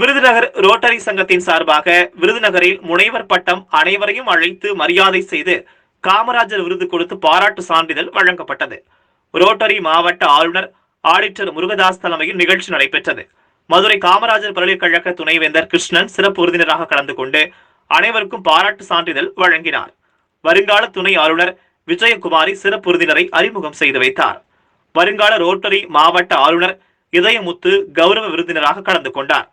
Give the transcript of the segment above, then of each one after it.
Virudhunagar rotary சங்கத்தின் சார்பாக விருதுநகரில் முனைவர் பட்டம் அனைவரையும் அழைத்து மரியாதை செய்து காமராஜர் விருது கொடுத்து பாராட்டு சான்றிதழ் வழங்கப்பட்டது. ரோட்டரி மாவட்ட ஆளுநர் ஆடிட்டர் முருகதாஸ் தலைமையில் நிகழ்ச்சி நடைபெற்றது. மதுரை காமராஜர் பல்கலைக்கழக துணைவேந்தர் கிருஷ்ணன் சிறப்பு விருந்தினராக கலந்து கொண்டு அனைவருக்கும் பாராட்டு சான்றிதழ் வழங்கினார். வருங்கால துணை ஆளுநர் விஜயகுமாரி சிறப்பு விருந்தினரை அறிமுகம் செய்து வைத்தார். வருங்கால ரோட்டரி மாவட்ட ஆளுநர் இதயமுத்து கௌரவ விருந்தினராக கலந்து கொண்டார்.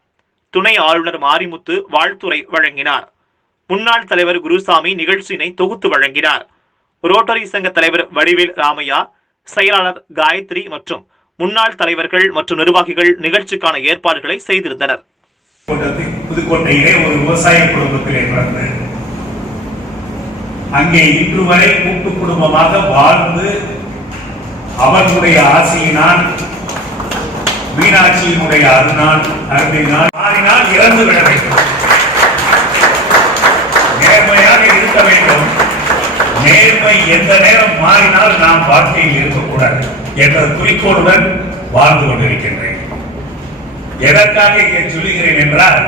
துணை ஆளுநர் மாரிமுத்து வாழ்த்துறை வழங்கினார். முன்னாள் தலைவர் குருசாமி நிகழ்ச்சியினை தொகுத்து வழங்கினார். ரோட்டரி சங்க தலைவர் வடிவேல் ராமையா செயலாளர் காயத்ரி மற்றும் முன்னாள் தலைவர்கள் மற்றும் நிர்வாகிகள் நிகழ்ச்சிக்கான ஏற்பாடுகளை செய்திருந்தனர். புதுக்கோட்டையிலே ஒரு விவசாய குடும்பத்திலே பிறந்து அங்கே இன்று வரை கூட்டு குடும்பமாக வாழ்ந்து அவர்களுடைய ஆசையினால் மீனாட்சியினுடைய அருநாள் அருந்தினால் நான் இறந்து விட வேண்டும். நேர்மையாக இருக்க வேண்டும். நேர்மை எந்த நேரம் மாறினால் நாம் வாழ்க்கையில் இருக்கக்கூடாது என்ற குறிக்கோளுடன் வாழ்ந்து கொண்டிருக்கின்றேன். எதற்காக இங்கே சொல்லுகிறேன் என்றால்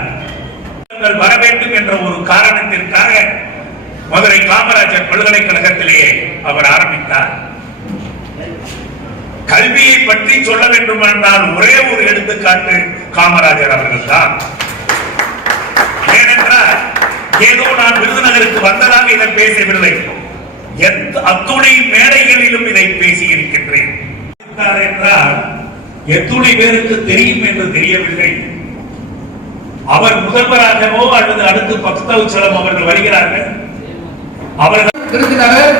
நீங்கள் வர வேண்டும் என்ற ஒரு காரணத்திற்காக மதுரை காமராஜர் பல்கலைக்கழகத்திலேயே அவர் ஆரம்பித்தார். கல்வியை பற்றி சொல்ல வேண்டும் என்றால் ஒரே ஒரு எடுத்துக்காட்டு காமராஜர் அவர்கள் தான் ஏனென்றால் ஏதோ நான் விருதுநகருக்கு வந்ததாக இதை பேசவில்லை. எந்த அத்துணை மேடைகளிலும் இதை பேசியிருக்கின்றேன். என்றால் எத்துணை பேருக்கு தெரியும் என்று தெரியவில்லை. அவர் முதல்வராகவோ அல்லது அடுத்து பக்தவுச்சலம் அவர்கள் வருகிறார்கள். அவர்கள் விருதுநகர்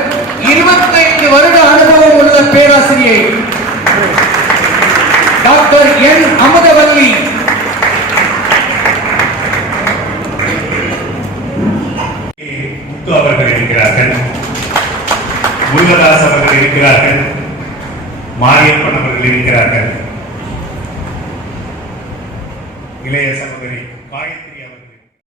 இருபத்தைந்து வருட அனுபவம் உள்ள பேராசிரியை டாக்டர் என் அமுதவல்லி. முத்து அவர்கள் இருக்கிறார்கள். முருகதாஸ் அவர்கள் இருக்கிறார்கள். மாரியப்பன் அவர்கள் இருக்கிறார்கள். இளைய சகோதரி காயத்ரி